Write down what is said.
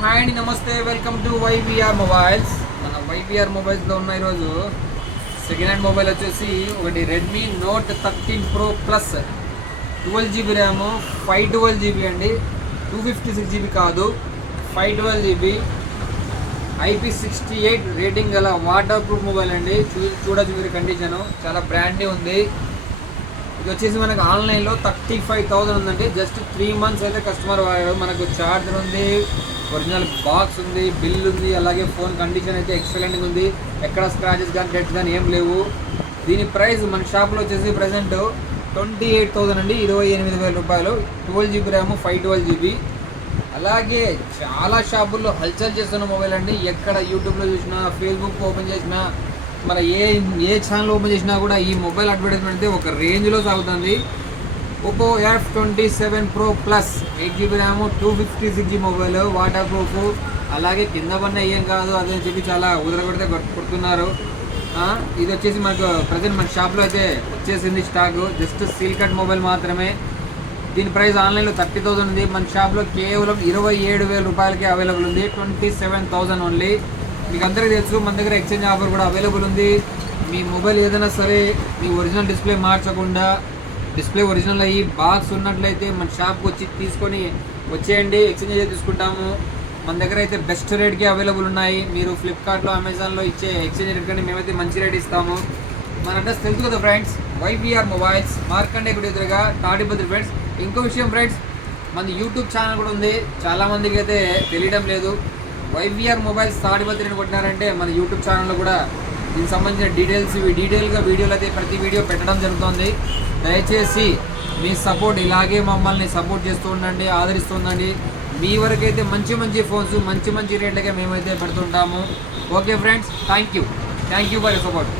Hi అండి, నమస్తే, welcome to YBR mobiles. మన వైబీఆర్ మొబైల్స్లో ఉన్న ఈరోజు సెకండ్ హ్యాండ్ మొబైల్ వచ్చేసి ఒకటి Redmi note 13 pro plus 12GB RAM 512GB అండి, 256GB కాదు, 512GB IP68 రేటింగ్ గల వాటర్ ప్రూఫ్ మొబైల్ అండి. చూడొచ్చు మీరు, కండిషను చాలా బ్రాండ్గా ఉంది. ఇది వచ్చేసి మనకు ఆన్లైన్లో 35,000 ఉందండి. జస్ట్ 3 months అయితే కస్టమర్ వాడాడు. మనకు ఛార్జర్ ఉంది, ఒరిజినల్ బాక్స్ ఉంది, బిల్ ఉంది, అలాగే ఫోన్ కండిషన్ అయితే ఎక్సలెంట్గా ఉంది. ఎక్కడ స్క్రాచెస్ కానీ డెట్స్ కానీ ఏం లేవు. దీని ప్రైస్ మన షాప్లో వచ్చేసి ప్రజెంట్ 28,000 అండి, 28,000 రూపాయలు. 12GB RAM 512GB. అలాగే చాలా షాపుల్లో హల్చల్ చేస్తున్న మొబైల్ అండి. ఎక్కడ యూట్యూబ్లో చూసినా, ఫేస్బుక్ ఓపెన్ చేసినా, మన ఏ ఛానల్ ఓపెన్ చేసినా కూడా ఈ మొబైల్ అడ్వర్టైజ్మెంట్ అయితే ఒక రేంజ్లో సాగుతుంది. Oppo F27 Pro Plus 8GB RAM 256GB mobile, water proof. అలాగే కింద పడిన ఏం కాదు అదని చెప్పి చాలా ఉదరగొడితే కొడుతున్నారు. ఇది వచ్చేసి మనకు ప్రజెంట్ మన షాప్లో అయితే వచ్చేసింది stock. Just seal cut mobile మాత్రమే. దీని ప్రైస్ ఆన్లైన్లో 30,000 ఉంది. మన షాప్లో కేవలం 27,000 రూపాయలకి అవైలబుల్ ఉంది. 27,000 ఓన్లీ. మీకు అందరికీ తెలుసు, మన దగ్గర ఎక్స్చేంజ్ ఆఫర్ కూడా అవైలబుల్ ఉంది. మీ మొబైల్ ఏదైనా సరే మీ ఒరిజినల్ డిస్ప్లే మార్చకుండా, డిస్ప్లే ఒరిజినల్ అయ్యి బాక్స్ ఉన్నట్లయితే మన షాప్కి వచ్చి తీసుకొని వచ్చేయండి, ఎక్స్చేంజ్ అయితే తీసుకుంటాము. మన దగ్గర అయితే బెస్ట్ రేట్కి అవైలబుల్ ఉన్నాయి. మీరు ఫ్లిప్కార్ట్లో, అమెజాన్లో ఇచ్చే ఎక్స్చేంజ్ రేట్ కంటే మేమైతే మంచి రేట్ ఇస్తాము. మన అడ్రస్ తెలుసు కదా ఫ్రెండ్స్, వైబీఆర్ మొబైల్స్, మార్కండే గుడి ఎదురుగా, తాడిపత్రి ఫ్రెండ్స్. ఇంకో విషయం ఫ్రెండ్స్, మన యూట్యూబ్ ఛానల్ కూడా ఉంది. చాలామందికి అయితే తెలియడం లేదు. వైబీఆర్ మొబైల్స్ తాడిపత్రిని కొట్టినారంటే మన యూట్యూబ్ ఛానల్లో కూడా దీనికి సంబంధించిన డీటెయిల్గా వీడియోలు అయితే ప్రతి వీడియో పెట్టడం జరుగుతుంది. దయచేసి మీ సపోర్ట్ ఇలాగే మమ్మల్ని సపోర్ట్ చేస్తూ ఉండండి, ఆదరిస్తూ ఉండండి. మీ వరకైతే మంచి మంచి ఫోన్స్ మంచి రేట్లకే మేమైతే పెడుతుంటాము. Okay friends, thank you for your support.